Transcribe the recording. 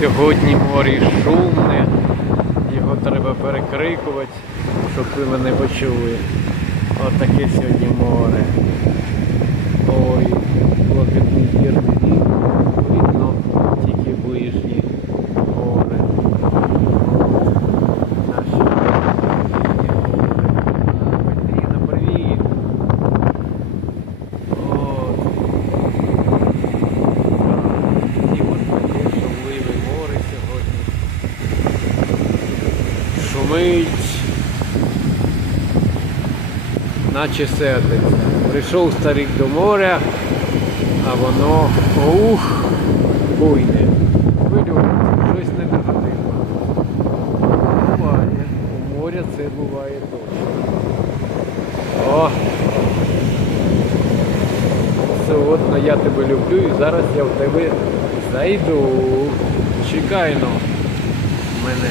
Сьогодні морі шумне, його треба перекрикувати, щоб ви мене почули. Отаке сьогодні море. Шумить. Наче сердиться. Прийшов старик до моря, а воно ух, буйне. Хвилюється, щось негативне. Буває. У моря це буває точно. О! Сьогодні я тебе люблю і зараз я в тебе зайду. Чекай ну мене.